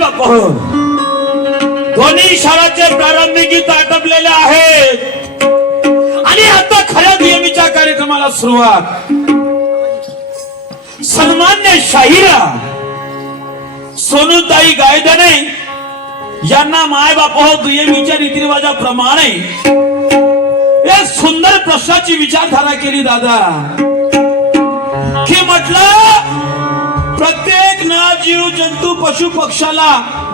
बाप दोन्ही शाळांचे प्रारंभिक गीत आटपलेले आहेत आणि आता खऱ्या नियमीच्या कार्यक्रमाला सुरुवात. सन्मान्य शाहिरा सोनूताई गायधने यांना माय बाप दुय्यमीच्या रीतिरिवाजाप्रमाणे एक सुंदर प्रश्नाची विचारधारा केली दादा, की म्हटलं प्रत्येक ना जीव जंतू पशु पक्षाला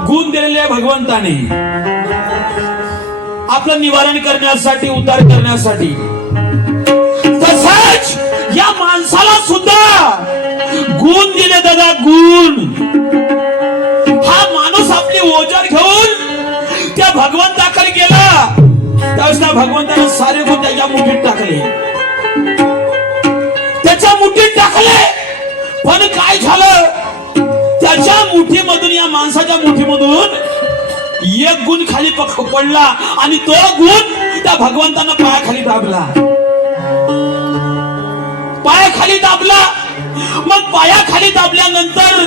गुण दिलेले भगवंताने आपलं निवारण करण्यासाठी, उद्धार करण्यासाठी, तसंच या माणसाला सुद्धा गुण दिले दादा. गुण हा माणूस आपली ओझर घेऊन त्या भगवंताकडे गेला, त्यावेळेस त्या भगवंताने सारे गुण त्याच्या मुठीत टाकले, त्याच्या मुठीत टाकले. पण काय झालं, त्याच्या मुठीमधून, या माणसाच्या मुठीमधून एक गुण खाली पडला आणि तो गुण त्या भगवंतानं पायाखाली दाबला, पायाखाली दाबला. मग पायाखाली दाबल्यानंतर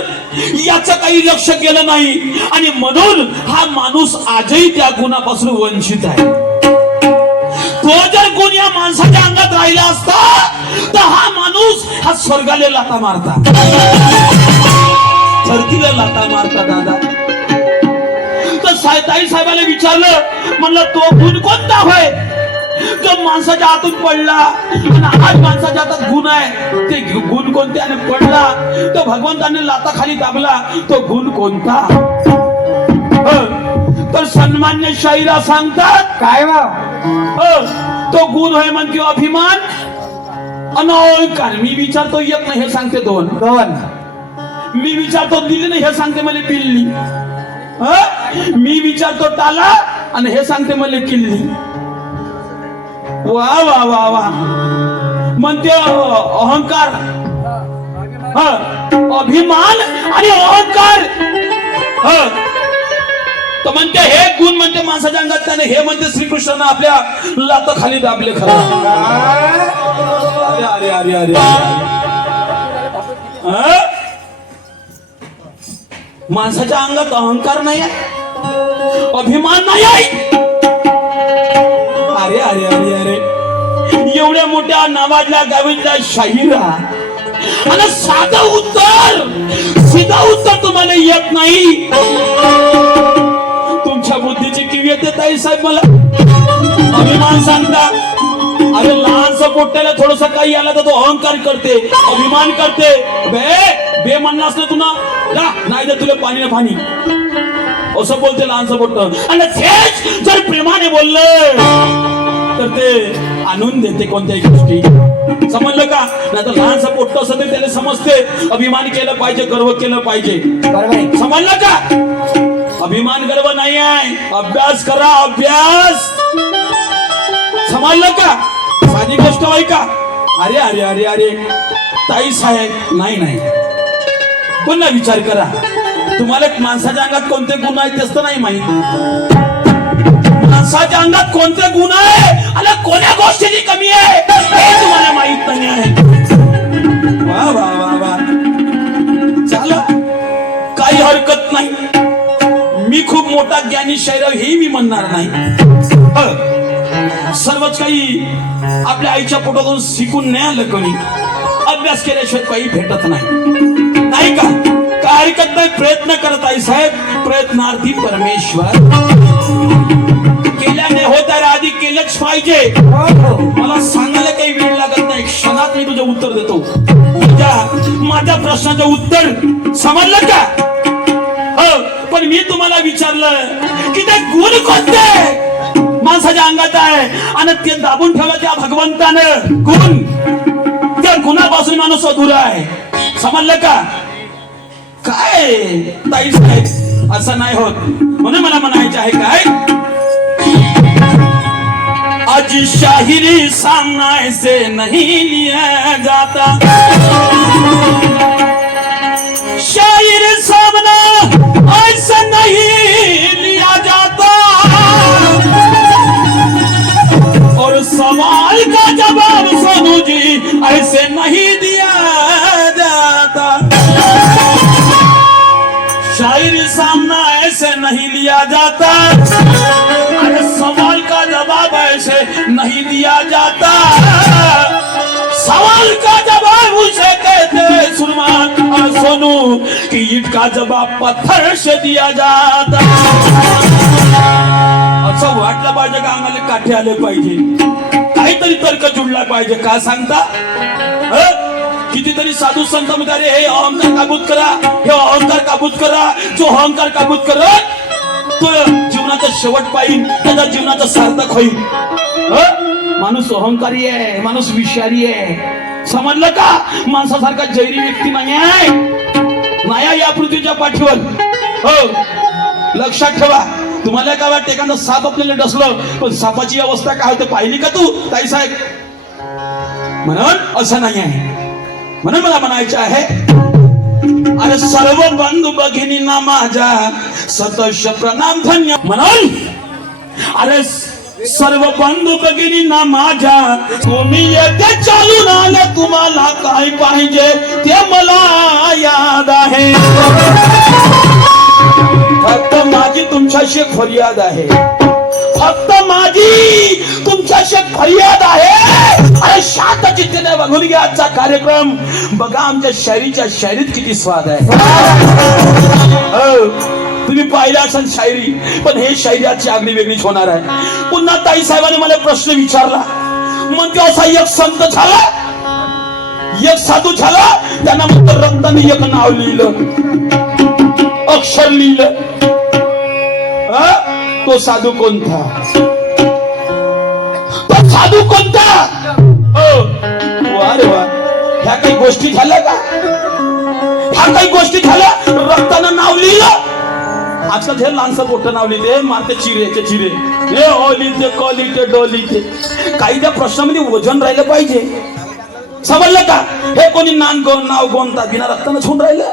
याचं काही लक्ष केलं नाही आणि म्हणून हा माणूस आजही त्या गुणापासून वंचित आहे. तो जर गुण या माणसाच्या अंगात राहिला असता तर हा माणूस हा स्वर्गाला लाथा मारता, धरतीला लाथा मारता दादा. तर ताई साहेबाला विचारलं, म्हणलं तो गुण कोणता होय जो माणसाच्या हातून पडला आणि आज माणसाच्या हातात गुण आहे, ते गुण कोणते आणि पडला तो भगवंताने लाथा खाली दाबला, तो गुण कोणता? तर सन्मान्य शाहिरा सांगतात काय तो गुण होय म्हण किंवा अभिमान, अनोळकार. मी विचारतो एक नाही हे सांगते दोन, मी विचारतो दिली नाही हे सांगते मला बिल्ली, मी विचारतो टाला आणि हे सांगते मला किल्ली. वा वा वा वा म्हणते अहंकार, अभिमान आणि अहंकार. तर म्हणते हे गुण म्हणते माणसाच्या अंगात, त्याने हे म्हणते श्रीकृष्णानं आपल्या लाता खाली दाबले. खरं अरे अरे अरे माणसाच्या अंगात अहंकार नाही आहे, अभिमान नाही आहे. अरे अरे अरे अरे एवढ्या मोठ्या नावाजल्या गावीतल्या शाहिरा आणि साधं उत्तर, सीधा उत्तर तुम्हाला येत नाही. तुमच्या बुद्धीची किवी येते ताई साहेब मला. अभिमान सांगता, अरे लहानसा पोट्याला थोडस काही आला तर तो अहंकार करते, अभिमान करते. बे म्हणलं असलं तुला नाही तर तुला पाणी ना पाणी असं बोलते लहानसा पोट. आणि तेच जर प्रेमाने बोललं तर ते आणून देते कोणत्याही गोष्टी. समजलं का? नाही तर लहानसा पोट असं ते त्याला समजते अभिमान केलं पाहिजे, गर्व केलं पाहिजे. समजलं का? अभिमान गर्व नाही आहे, अभ्यास करा, अभ्यास. समजलं का? साधी गोष्ट आहे का? अरे अरे अरे अरे ताई साहेब नाही नाही, पुन्हा विचार करा. तुम्हाला माणसाच्या अंगात कोणते गुण आहेत तेच तर नाही माहित. माणसाच्या अंगात कोणते गुण आहे आणि कोण्या गोष्टीची कमी आहे हे तुम्हाला माहित नाही आहे. वा वा वा वा चला, काही हरकत नाही. मी खूप मोठा ज्ञानी शाहीर हे मी म्हणणार नाही. सर्वच काही आपल्या आईच्या पोटातून शिकून नाही आलं, कोणी अभ्यास केल्याशिवाय काही भेटत नाही, नाही का? काय हरकत नाही, प्रयत्न करत आहे साहेब, प्रयत्नार्थी परमेश्वर. केल्याने होत आहे, आधी केलंच पाहिजे. मला सांगायला काही वेळ लागत नाही, क्षणात मी तुझं उत्तर देतो. माझ्या प्रश्नाचं उत्तर समजलं का? पण मी तुम्हाला विचारलं की ते गुण कोणते माणसाच्या अंगात आहे आणि ते दाबून ठेवलं त्या भगवंतानं गुण, त्या गुणापासून माणूस अधुरा आहे. समजलं का? काय ताई साहेब असं नाही होत, म्हणून मला म्हणायचं आहे काय, आज शाहिरी सामने से नहीं लिया जाता, शायर सामना ऐसा नहीं लिया जाता, और सवाल का जवाब सोनू जी ऐसे नहीं दिया जाता. शायर सामना नहीं लिया जाता, अरे सवाल का जवाब ऐसे नहीं दिया जाता, सवाल का जवाब उसे कहते सुरमा सोनू कि ईट का जवाब पत्थर से दिया जाता। असं वाटलं पाहिजे का आम्हाला काठे आले पाहिजे, काहीतरी तर्क जुळला पाहिजे, का सांगता? कितीतरी साधू संत म्हणतात अरे हे अहंकार काबूत करा, हे अहंकार काबूत करा, जो अहंकार काबूत करत तो जीवनाचा शेवट पाहिल, त्याच्या जीवनाचा सार्थक होईल. माणूस अहंकारी आहे, माणूस विषारी आहे, समजलं का? माणसासारखा जैरी व्यक्ती नाही आहे, नाही या पृथ्वीच्या पाठीवर. हो लक्षात ठेवा. तुम्हाला काय वाटतं एखादा साप आपल्याला डसलं, पण सापाची अवस्था काय होते पाहिली का तू ताई साहेब? म्हणून असं नाही आहे. म्हणून मला म्हणायचं आहे अरे सर्व बंधू भगिनींना माझ्या सतश प्रणाम धन्य. म्हणून अरे सर्व बंधू भगिनींना माझ्या, तुम्ही येते चालून आले, तुम्हाला काय पाहिजे ते मला याद आहे, फक्त माझी तुमच्याशी फरियाद आहे, फक्त माझी तुमच्याशी फरियाद आहे. अरे शांत चित्तेने बघून घ्या आजचा कार्यक्रम. बघा आमच्या शायरीत किती स्वाद आहे. तुम्ही पाहिलं असेल शायरी, पण हे शायरीची आगळी वेगळीच होणार आहे. पुन्हा ताई साहेबांनी मला प्रश्न विचारला, म्हणजे असा एक संत झाला, एक साधू झाला, त्यांना म्हणतो रक्ताने एक नाव लिहिलं, अक्षर लिहिलं. तो साधू कोणता? तो साधू कोणता? अरे वा, ह्या काही गोष्टी झाल्या का? ह्या काही गोष्टी झाल्या? रक्तानं नाव लिहिलं. आजकाल हे लहानसं मोठं नाव लिहिते, मारते चिरेचे चिरे, हे ओ लिहिते, क लिहिते, ड लिहिते. काही त्या प्रश्नामध्ये वजन राहिलं पाहिजे, समजलं का? हे कोणी नाव गोंधतात बिना रक्तानं छोड राहिलं,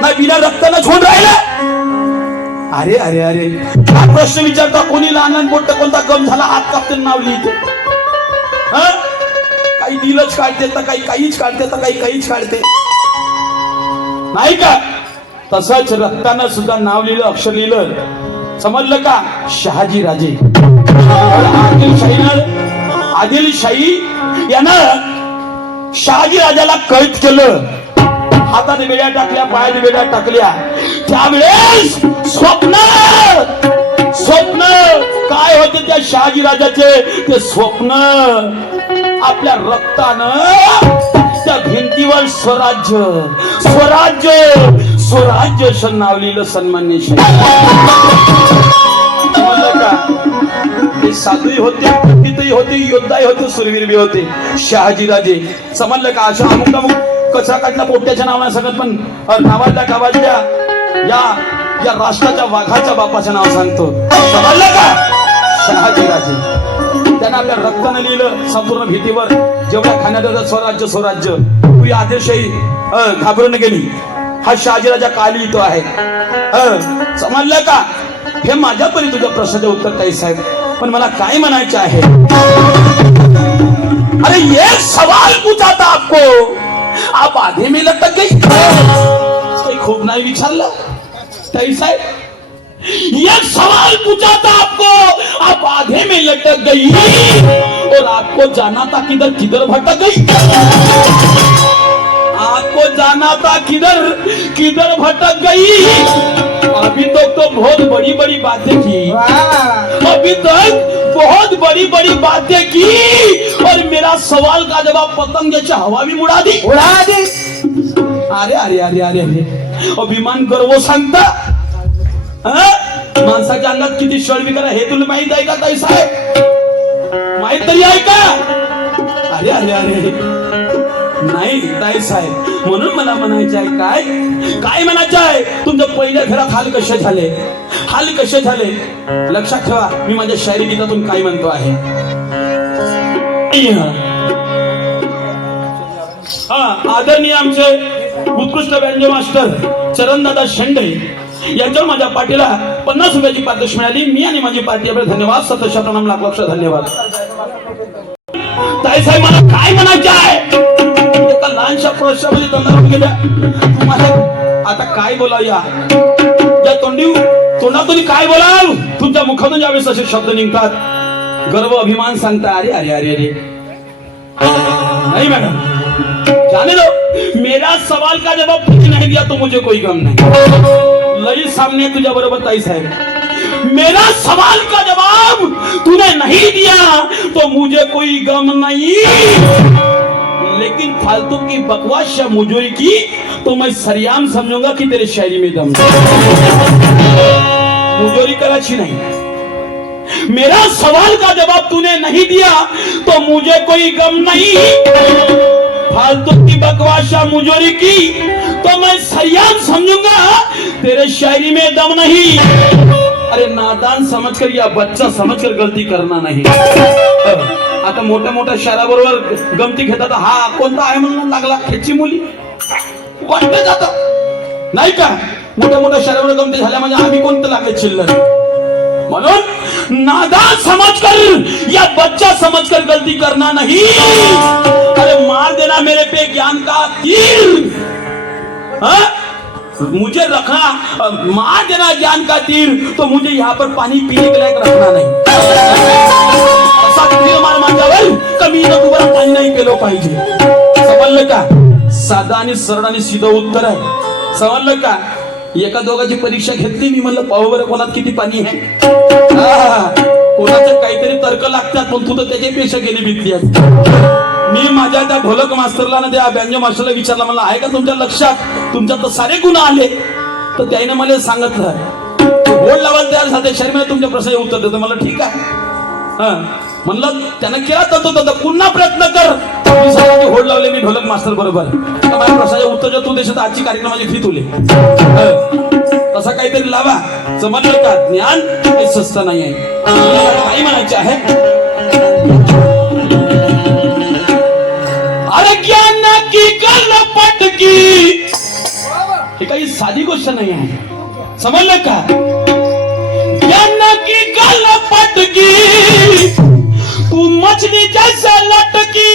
नाही बिना रक्तानं छोड राहिलं. अरे अरे अरे हा प्रश्न विचारता कोणी लहान लहान मोठं कोणता गम झाला हात कापते नाव लिहिते. काही दिलच काढते तर काही काहीच काढते तर काही काहीच काढते, नाही का? तसंच रक्तानं सुद्धा नाव लिहिलं, अक्षर लिहिलं, समजलं का? शहाजी राजे आदिलशाही यानं शहाजी राजाला कैद केलं. हातात वेड्या टाकल्या, पायात वेड्या टाकल्या. त्यावेळेस स्वप्न काय होते त्या शहाजी राजाचे? ते स्वप्न आपल्या रक्तानं त्या भिंतीवर स्वराज्य स्वराज्य स्वराज्य असं नाव लिहिलं. सन्मान्य का? ते साधूही होते, पंडितही होते, योद्धाही होते, सुरवीर बी होते शहाजी राजे. समजलं का? अशा अमुक अमुक कचरा काढला पोट्याच्या नावाने सगळं, पण नावातल्या गावातल्या या राष्ट्राच्या वाघाच्या बापाचं नाव सांगतो. समजलं का? शहाजी राजे. त्यांना आपल्या रक्तानं लिहिलं संपूर्ण भीतीवर. जेवढ्या खाण्यात होतं स्वराज्य स्वराज्य, तू आदेशही घाबरून गेली. हा शहाजी राजा का लिहितो आहे? समजलं का? हे माझ्यापर्यंत तुझ्या प्रश्नाचे उत्तर काही साहेब, पण मला काय म्हणायचे आहे? अरे ये सवाल पूछा था आपको, आप आधे में लटक गई. काही खूप नाही विचारलं ताई साहेब. एक सवाल पूछा था आपको, आप आधे में लटक गई, और आपको जाना था किधर किधर भटक गई. आपको जाना था किधर किधर भटक गई. अभी तक तो बहुत बड़ी बड़ी बातें की, अभी तक बहुत बड़ी बड़ी बातें की, और मेरा सवाल का जवाब पतंगाची हवा भी उड़ा दी. अरे अरे अरे अरे अरे अभिमान गर्व सांगता. माणसाच्या अंगात किती शर्वी करा हे तुला माहित आहे का ताई साहेब? माहित तरी आहे का? अरे अरे अरे नाही ताई साहेब. म्हणून मला म्हणायचं आहे काय काय म्हणायचं आहे, तुमच्या पहिल्या घरात हाल कसे झाले, हाल कसे झाले. लक्षात ठेवा मी माझ्या शायरी गीतातून काय म्हणतो आहे. आदरणीय आमचे उत्कृष्ट व्यंजन मास्टर चरणदादा शेंडे यांच्यावर माझ्या पार्टीला 50 रुपयाची पारितोषिक मिळाली. मी आणि माझी पार्टी आपले धन्यवाद, सतत प्रणाम, लाख लक्ष धन्यवाद. ताई साहेब मला काय म्हणायचे आहे? एका लहानशा प्रश्नामध्ये तंदारून गेल्या. तुम्हाला आता काय बोलावया या तोंडातून काय बोलाव? तुमच्या मुखातून ज्यावेळेस असे शब्द निघतात गर्व अभिमान सांगता अरे अरे अरे अरे नहीं मैडम, जाने दो, मेरा सवाल का जवाब तुझे नहीं दिया तो मुझे कोई गम नहीं। लई सामने तुझ्या बरोबर ताई साहेब, मेरा सवाल का जवाब तूने नहीं दिया तो मुझे कोई गम नहीं, लेकिन फालतू की बकवास या मुजोरी की तो मैं सरियाम समझूंगा कि तेरे शायरी में दम मुजोरी कराची नहीं। मेरा सवाल का जवाब तूने नहीं दिया तो मुझे कोई गम नहीं, फालतू की बकवास या मुजोरी की तो मैं सरियाम समझूंगा तेरे शायरी में दम नहीं। अरे नादान समझकर या बच्चा समझकर गलती करना नहीं। आता मोठ्या मोठ्या शहराबरोबर गमती घेतात, हा कोणता आहे म्हणून लागला ह्याची मुली वाटलं जात नाही का? मोठ्या मोठ्या शहराबरोबर गमती झाल्या म्हणजे आम्ही कोणतं लागले चिल्लर, म्हणून नादान समझकर या बच्चा समझकर गलती करना नहीं। अरे मार देना मेरे पे ज्ञान का तीर, हाँ? मुझे रखना, मार देना ज्ञान का तीर तो मुझे यहाँ पर पानी पीने के लायक रखना नहीं। असा तीर मार माझ्यावर कमी नको बरं पाणी नाही केलं पाहिजे, समजलं का? साधा आणि सरळ आणि सीधं उत्तर आहे, समजलं का? एका दोघांची परीक्षा घेतली मी, म्हणलं पाहू बरं कोणात किती पाणी आहे। कोणाचं काहीतरी तर्क लागतात पण तू तर त्याच्यापेक्षा गेली भीती आहे। मी माझ्या त्या ढोलक मास्तरला ना त्या व्यंजन मास्टरला विचारलं, मला आहे का तुमच्या लक्षात तुमच्यात तर सारे गुण आले? तर त्याने मला सांगितलं बोर्ड लावायला तयार झाले शरीर तुमच्या प्रश्नाचे उत्तर देतो। मला ठीक आहे, म्हणलं त्यानं केला तर पुन्हा प्रयत्न कर। होड लावले मी ढोलक मास्टर बरोबर, माझ्या प्रश्नाचे उत्तर जर तू देशात आजची कार्यक्रमाची फी तुले तसा काहीतरी लावा, समजलं का? ज्ञान काही स्वस्त नाही आहे। काही म्हणायचे आहे, अरे ज्ञान की गलपट की, हे काही साधी गोष्ट नाही आहे, समजलं का? ज्ञान की गलपट की तू मछली जैसे लटकी,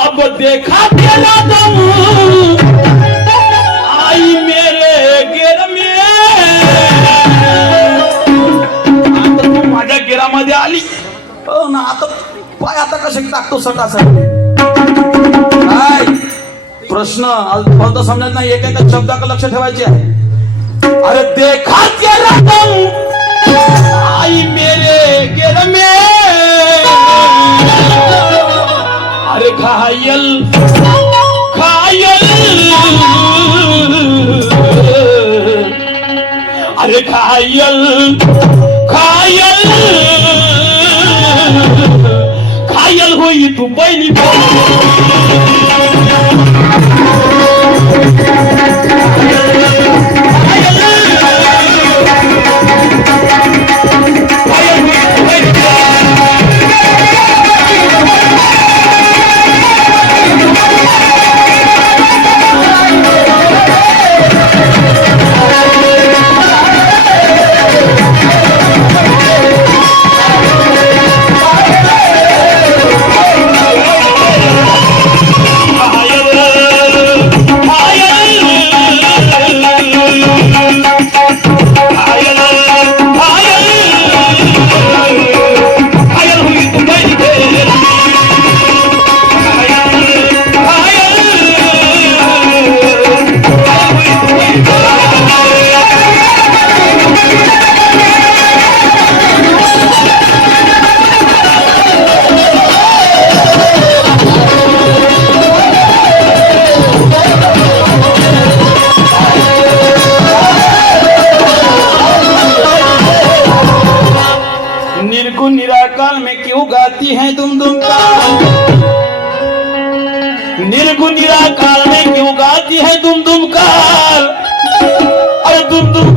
अब देखा तेरा दम आई मेरे गेर में, आता तू माझ्या गेरामध्ये आली ना, आता पाय आता कसे टाकतो सटासट? काय प्रश्न फक्त समजत नाही, एक एका शब्दाकडे लक्ष ठेवायचे आहे। अरे देखा तेरा दम आई मेरे गेर में, अरे घायल घायल, अरे घायल घायल घायल होई तू पहिली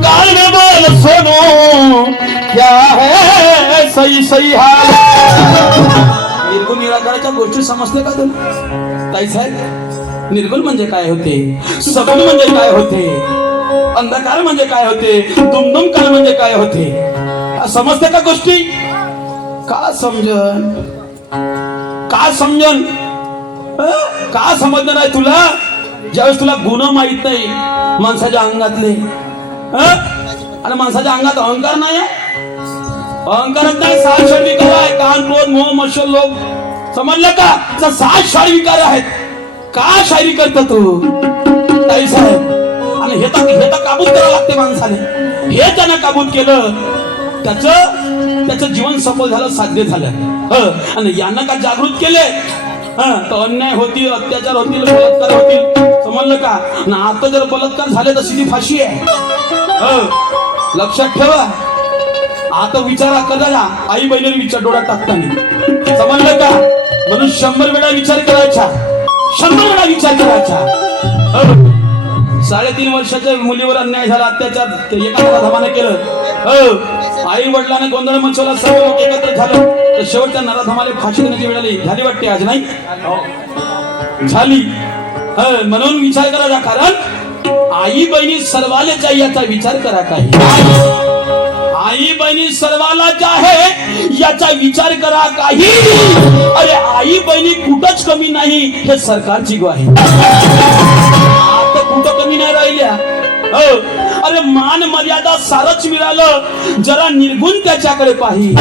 कान में बोल सुनो क्या है सही सही हाल. निर्गुण निराकाराच्या गोष्टी समजते का तुला ताई साहेब? निर्गुण म्हणजे काय होते, सगुण म्हणजे काय होते, अंधकार म्हणजे काय होते, दुमदुम काल म्हणजे काय होते, समजते का गोष्टी? का समजन, का समजन, का समजणार आहे तुला ज्यावेळेस तुला गुण माहित नाही माणसाच्या अंगातले. आणि माणसाच्या अंगात अहंकार नाही आहे, अहंकारच नाही, 6 षड विकार आहे, कान क्रोध मोह मत्सर लोभ, समजलं का? 6 षड विकार आहेत. का शायरी करतो तू ताई साहेब? आणि हे तर काबूत करावं लागते माणसाने. हे त्यानं काबूत केलं, त्याचं जीवन सफल झालं, साध्य झालं. आणि यांना का जागृत केले तर अन्याय होतील, अत्याचार होतील, बलात्कार होतील, समजलं का? ना आता जर बलात्कार झाले तर सीधी फाशी आहे. लक्षात ठेवा. आता विचारा करा, आई बहिणीने विचार डोळ्यात टाकताना, समजलं का? म्हणून 100 वेळा विचार करायचा, 100 वेळा विचार करायचा. 3.5 वर्षाच्या मुलीवर अन्याय झाला, अत्याचार एका धामाने केलं, आई वडिलांना गोंधळ मचवला, सर्व लोक एकत्र झालं, तर शेवटच्या नराधमाला फाशी देण्याची वेळ आली. झाली वाटते आज नाही झाली. म्हणून विचार करा, कारण आई बहिणी सर्वालेच आहे याचा विचार करा. काही आई बहिणी सर्वालाच आहे याचा विचार करा. काही अरे आई बहिणी कुठंच कमी नाही हे सरकारची ग्वाही. आता कुठं कमी नाही राहिल्या. अरे मान मर्यादा सारच मिळालं, जरा निर्गुण त्याच्याकडे पाही.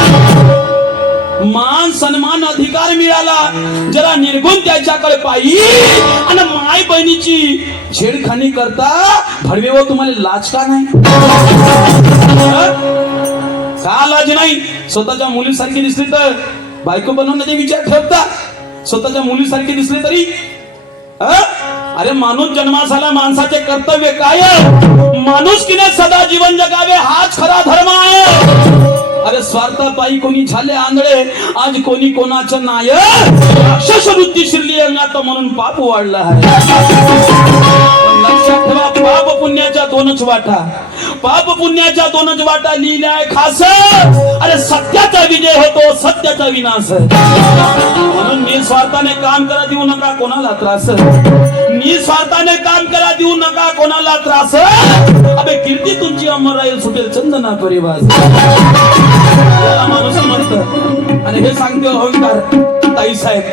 मान सन्मान अधिकार मिळाला, जरा निर्गुण त्याच्याकडे पाही. आणि माय बहिणीची छेडखानी करता भडवेवर तुम्हाला लाज का नाही? का लाज नाही? स्वतःच्या मुलीसारखी दिसली तर बायको बनवण्याचे विचार ठेवता, स्वतःच्या मुलीसारखी दिसली तरी. अरे माणूस जन्मास आला, माणसाचे कर्तव्य काय? माणुसकीने सदा जीवन जगावे हाच खरा धर्म आहे. अरे स्वार्थापायी कोणी झाले आंधळे, आज कोणी कोणाचं नाय. राक्षस वृत्ती शिरली अंगात म्हणून पाप वाढला आहे. लक्षात ठेवा, पाप पुण्याच्या 2च वाटा, पाप पुण्याच्या 2च वाटा लिहिल्याय खास. अरे सत्याचा विजय होतो, सत्याचा विनाश. म्हणून निस्वार्थाने काम करा, देऊ नका कोणाला त्रास. निस्वार्थाने काम करा, देऊ नका कोणाला त्रास. अबे कीर्ती तुमची अमर राहील, सुटेल चंदना परिवार. माणूस म्हणत. आणि हे सांगते अहंकार ताई साहेब.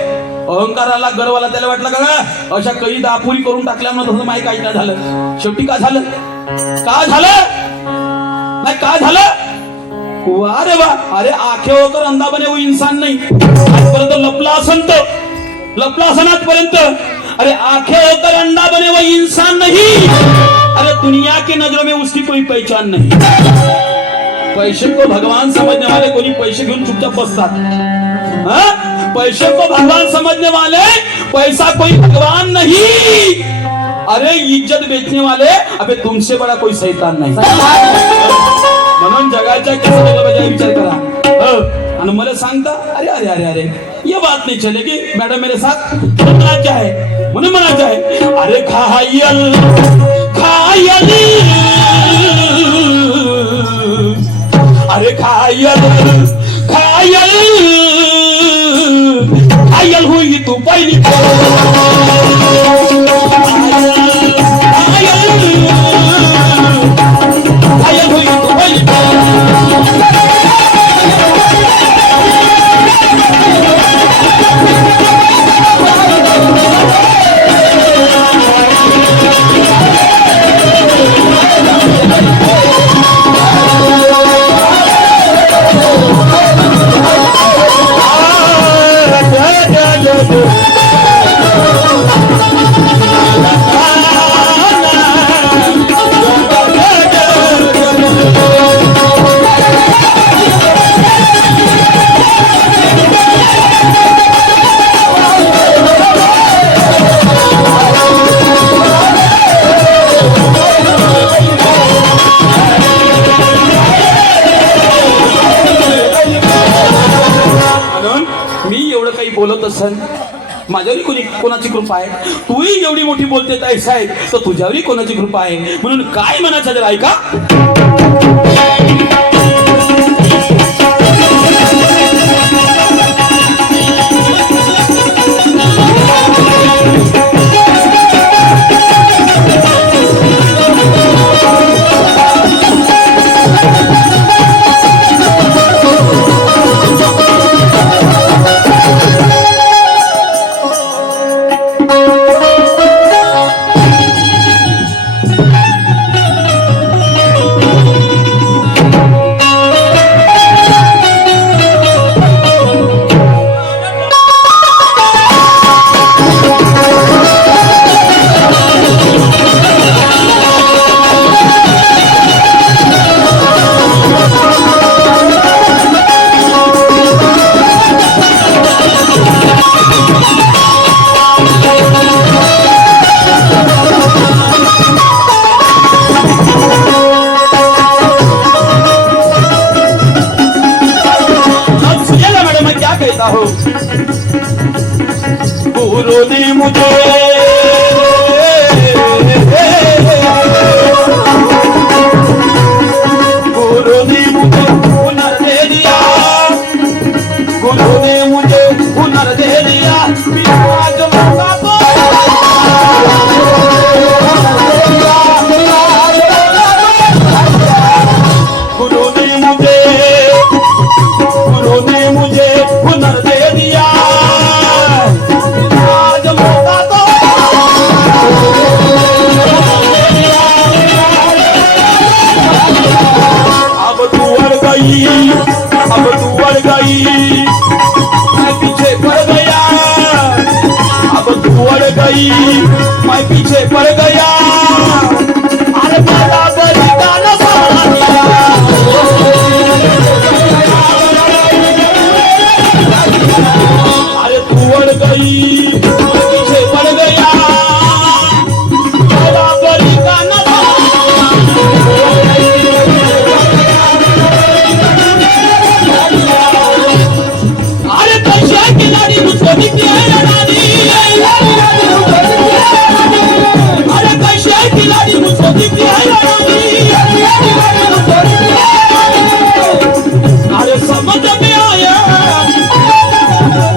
अहंकाराला गर्वाला त्याला वाटलं का अशा काही दापुरी करून टाकल्यामुळे तसं माहिती काही काय झालं. शेवटी का झालं, का झालं नाही, का झालं? अरे वा, अरे आखे होकर अंधा बने वो इंसान नहीं. आजपर्यंत लपला असन तो, लपला असन आजपर्यंत. अरे आखे होकर अंधा बने वो इंसान नहीं. अरे दुनिया की नजरों में उसकी कोई पहचान नहीं. पैसे को भगवान समझने वाले कोणी पैसे घेऊन चुपचाप बसतात. पैसे को भगवान समझने वाले, पैसा कोई भगवान नहीं. अरे इज्जत बेचने वाले, अबे तुमसे बड़ा कोई शैतान नहीं. म्हणून जगाच्या कसं बजाय विचार करा. आणि मला सांगता अरे अरे अरे अरे ये बात नहीं चलेगी मैडम मेरे साथ. म्हणून चाहे, म्हणून म्हणा चाहे. अरे खायल खायल, अरे खायल खायल खायल हुई तू पहिली. खायल हुई तू पहिली. माझ्यावरही कोणाची कृपा आहे? तूही एवढी मोठी बोलते ताई साहेब, तर तुझ्यावरही कोणाची कृपा आहे? म्हणून काय म्हणायचं जरा ऐका. गुरु ने मुझे हुनर दे दिया, गुरु ने मुझे हुनर दे दिया, आज मौका तो गुरु ने मुझे हुनर दे दिया, आज मौका तो अब तू अड़ गई, अब तू अड़ गई, मैं पीछे पड़ गया, अब तू अड़ गई, मैं पीछे पड़ गया, अरे मेरा बलिदान सहारा दिया, अरे तू अड़ गई, मैं पीछे पड़ गया, मेरा बलिदान अरे कैसे खिलाड़ी मुझको दिखती है रानी, अरे कैसे खिलाड़ी मुझको दिखती है रानी, अरे समझ में आया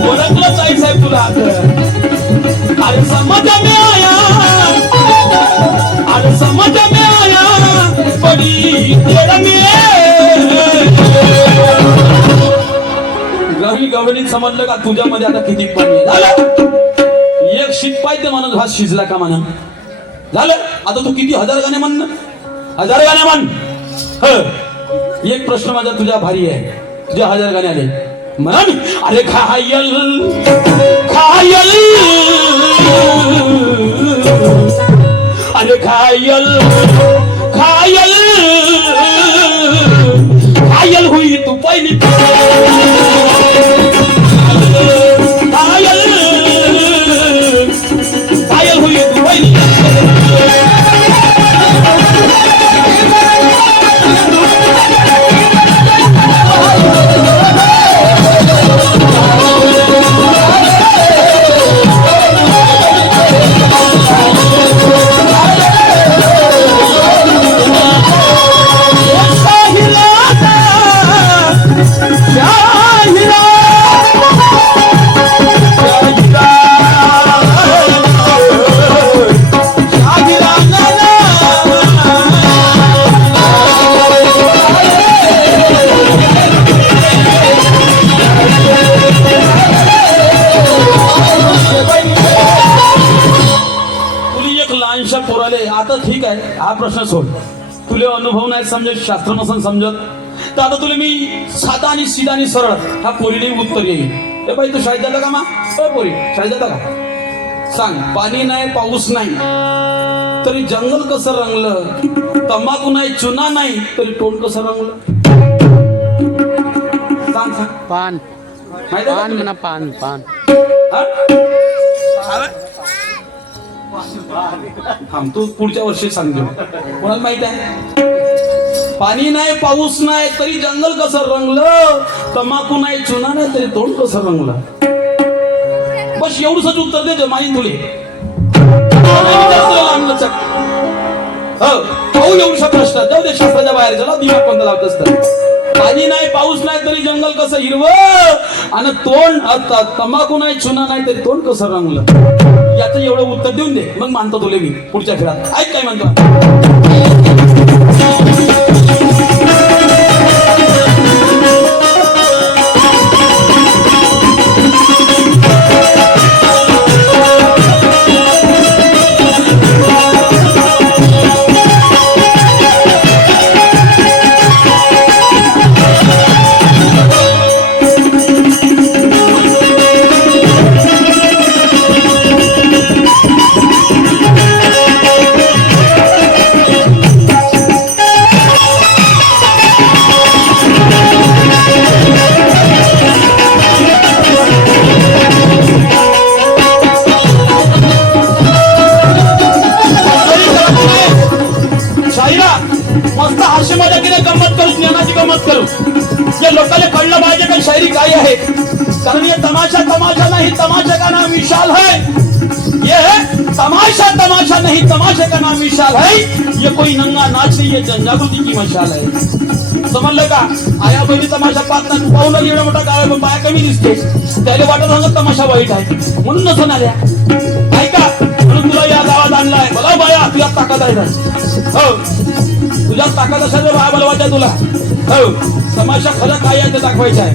ओळखलं ताई साहेब तुला, अरे समझ में आया, अरे समझ में आया बड़ी देर में गवळीत समजलं का तुझ्यामध्ये आता किती पाणी आहे? झालं एक शिपाई ते म्हणत भात शिजला का म्हणा झालं. आता तू किती हजार गाणे म्हण, हजार गाणे म्हण. एक प्रश्न माझा तुझ्या भारी आहे, तुझ्या हजार गाणे आले म्हण. अरे खायल खायल, अरे खायल खायल, खायल हुई तू पहिली, घायल हुई तू पहिली, आता ठीक आहे हा प्रश्न सोड. तुले अनुभव नाही समजत, शास्त्र नसन समजत, तर आता तुला मी साधा आणि सीधा आणि सरळ हा पोरीने उत्तर येईल. ए बाई तू शाळेत जाता का मा? पोरी शाळेत जाता का? सांग. पाणी नाही पाऊस नाही तरी जंगल कसं रंगलं, तंबाखू नाही चुना नाही तरी तोंड कसं रंगलं? सांग सांग. पान पान म्हणा, पान पान. थांब तू पुढच्या वर्षी सांगतो. कोणाला माहित आहे? पाणी नाही पाऊस नाही तरी जंगल कसं रंगलं, तंबाखू नाही चुना नाही तरी तोंड कसं रंगलं? बस एवढंच उत्तर देतो माहीत तुले नाही विचारतो लांबलचक. हो पाहू एवढा प्रश्न जाऊ दे शास्त्राच्या बाहेर चला दिमाग कोणता लावत असतं. पाणी नाही पाऊस नाही तरी जंगल कसं हिरवं आणि तोंड तंबाखू नाही चुना नाही तरी तोंड कसं रंगलं याचं एवढं उत्तर देऊन दे मग मानतो तुले मी पुढच्या खेळात. ऐक काय म्हणतो मस्त हास्य मजा केली गंमत करू ज्ञानाची गंमत करू या लोकांना कळलं पाहिजे काही शायरी काय आहे. कारण ये तमाशा तमाशा नहीं तमाशा का नाम विशाल है. ये तमाशा तमाशा नहीं तमाशे का नाम विशाल है. ये कोई नंगा नाच नहीं ये जनजागृती की मशाल है. समजलं का. आया बहिणी तमाशा पाहत नाही तू पाहून एवढा मोठा काळ पण बाया कमी दिसते त्याला वाटत होतं तमाशा वाईट आहे म्हणून नसून आल्या ऐका म्हणून तुला या गावात आणलाय. मला बाया तुझ्या ताकद आहे. हो तुझ्या ताकद असेल बाया बोलवायच्या तुला. हो तमाशा खरं काय आहे ते दाखवायचं आहे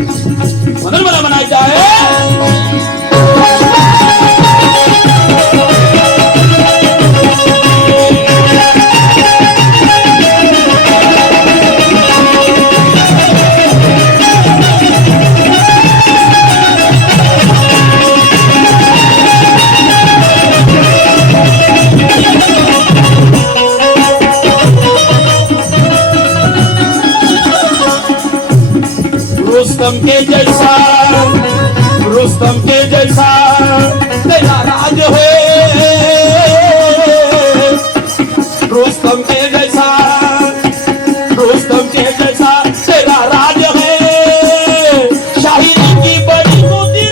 म्हणून मला म्हणायचं आहे. रुस्तम के जैसा तेरा राज है. रुस्तम के जैसा तेरा राज है. शाहिरी की बड़ी मोती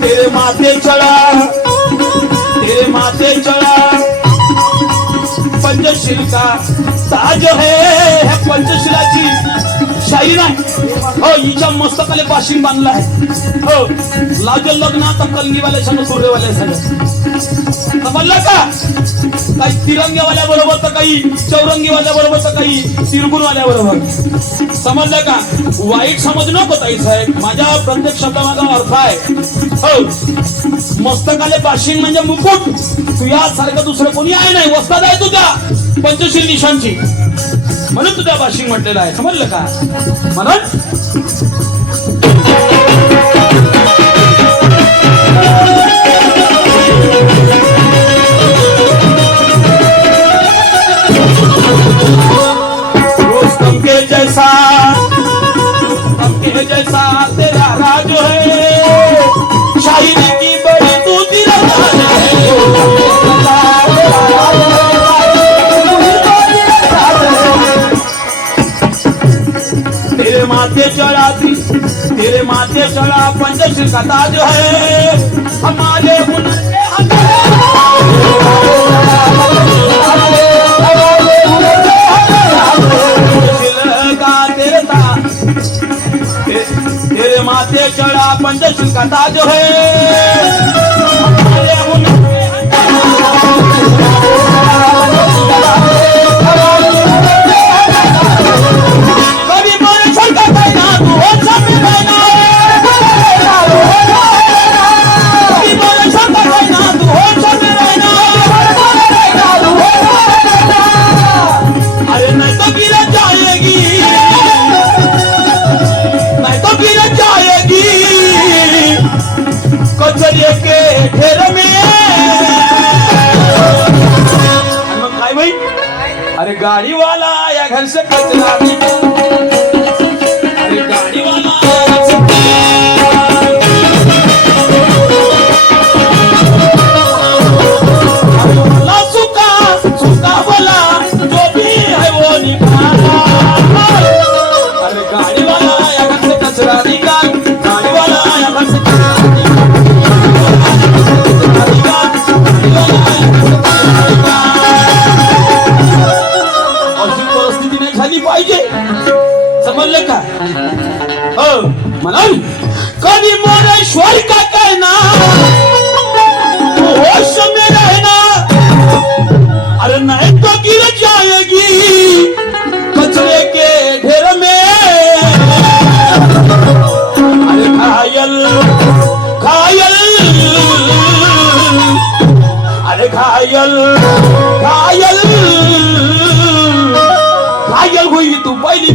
तेरे माथे चढ़ा पंचशील का ताज है. पंचशिलाची शाही नाही हो हिच्या मस्तकाले पाशिंग बांधला आहे. हो लागेल लग्न आता कलगीवाल्या संग सुरेवाल्या संग समजलं का. काही तिरंगीवाल्या बरोबर तर काही चौरंगीवाल्या बरोबर तर काही तिरगुणवाल्या बरोबर समजलं का. वाईट समज नको ताई साहेब माझ्या प्रत्येक शब्दाचा अर्थ आहे. हो मस्तकाले पाशिंग म्हणजे मुकुट. तू यासारखं दुसरं कोणी आहे नाही वस्ताद आहे तुझ्या पंचशील निशांची म्हणून तुझ्या पाशिंग म्हटलेलं आहे. समजलं का. म्हणून रुस्तम के जैसा तेरा राज है. शायरी की बड़ी तू तिरंगा तेरे माथे चढ़ा पंचशील का ताज है. हमारे हुनर तेरे माथे चढ़ा पंचशील का ताज है. हमारे हुनर कचरिये के ढेर में काय भाई. अरे गाड़ी वाला आया घर से कचरा. अरे गाड़ी वाला सूखा बोला जो भी है वो निकाला. कभी मोरेश्वर का कहना तू होश में रहना, अरे नहीं तो गिर जाएगी कचरे के ढेर में। अरे घायल घायल, अरे घायल घायल घायल हुई तू पहली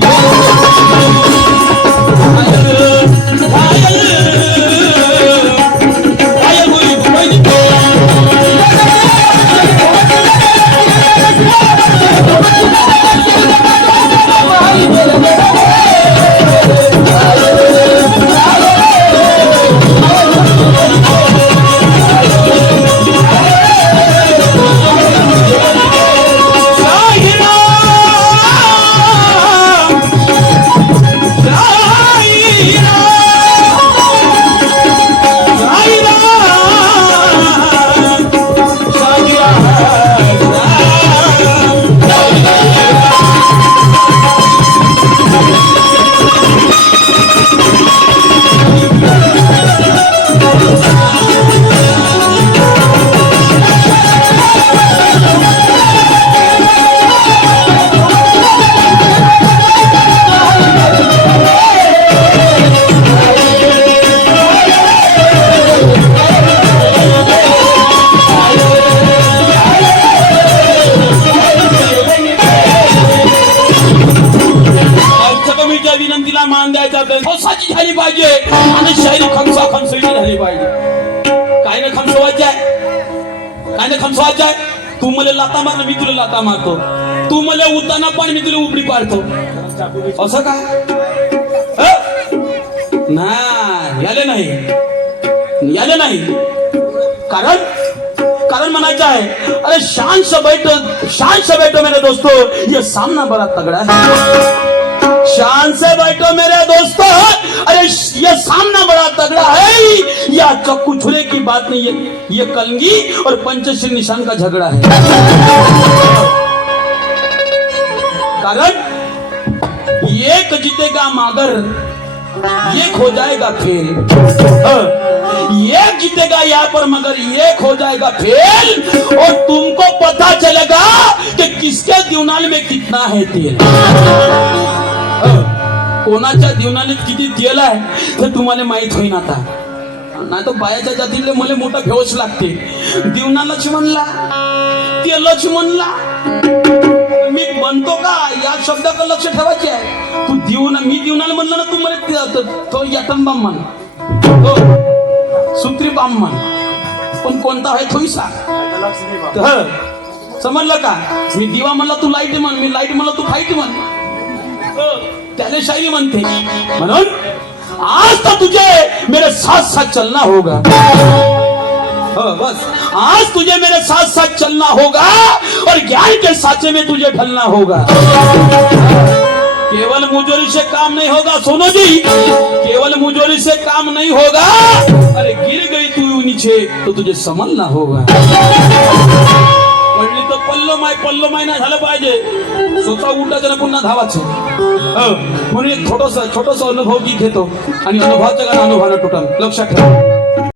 विनंतीला मान द्यायचा, खमसाची झाली पाहिजे आणि शायरी खमसा खमसाची झाली पाहिजे. काय ना खमसवायची आहे, काय ना खमसवायची आहे. तू मला लाता मार, मी तुला लाता मारतो. तू मला उताना पण मी तुला उपडी पाडतो. असं काय नाही, याले नाही, याले नाही. कारण कारण म्हणायचं आहे, अरे शान से बैठो मेरे दोस्तों, ये सामना बड़ा तगड़ा है. शान से बैठो मेरे दोस्तों, अरे ये सामना बड़ा तगड़ा है. या चक्कू छुरे की बात नहीं है, ये कलंगी और पंचशील निशान का झगड़ा है. कारण एक जीतेगा मगर एक हो जाएगा फेल. एक जीतेगा यहाँ पर मगर एक हो जाएगा फेल. और तुमको पता चलेगा कि किसके दिवनाल में कितना है तेल. कोणाच्या जीवनाने किती तेल आहे ते तुम्हाला माहित होईन आता. नाही तर बायाच्या जातीला मला मोठा भेवच लागते. जीवनालाच म्हणला, तेलच म्हणला, मी बनतो का या शब्दाकडे लक्ष ठेवायचे आहे. तू मी जीवनाला म्हणलं ना, तू मला तो यातन बाम म्हण, सूत्री बाम म्हण, पण कोणता आहे तोही सांग. समजलं का. मी दिवा म्हणला तू लाईट म्हण, मी लाईट म्हणला तू फाईट म्हण. त्याने शायरी म्हणते. म्हणून आज तो तुझे मेरे साथ साथ चलना होगा. बस आज तुझे मेरे साथ साथ चलना होगा और ज्ञान के साचे में तुझे ढलना होगा. केवल मुजोरी से काम नहीं होगा सोनो जी, केवल मुजोरी से काम नहीं होगा. अरे गिर गई तू नीचे तो तुझे संभलना होगा. पडली तर पल्लो माय नाही झालं पाहिजे. स्वतः उठायचं ना पुन्हा धावायचं. म्हणून एक छोटस अनुभव गीत घेतो आणि अनुभवाचं गाणं अनुभवाला टोटल लक्षात ठेवा.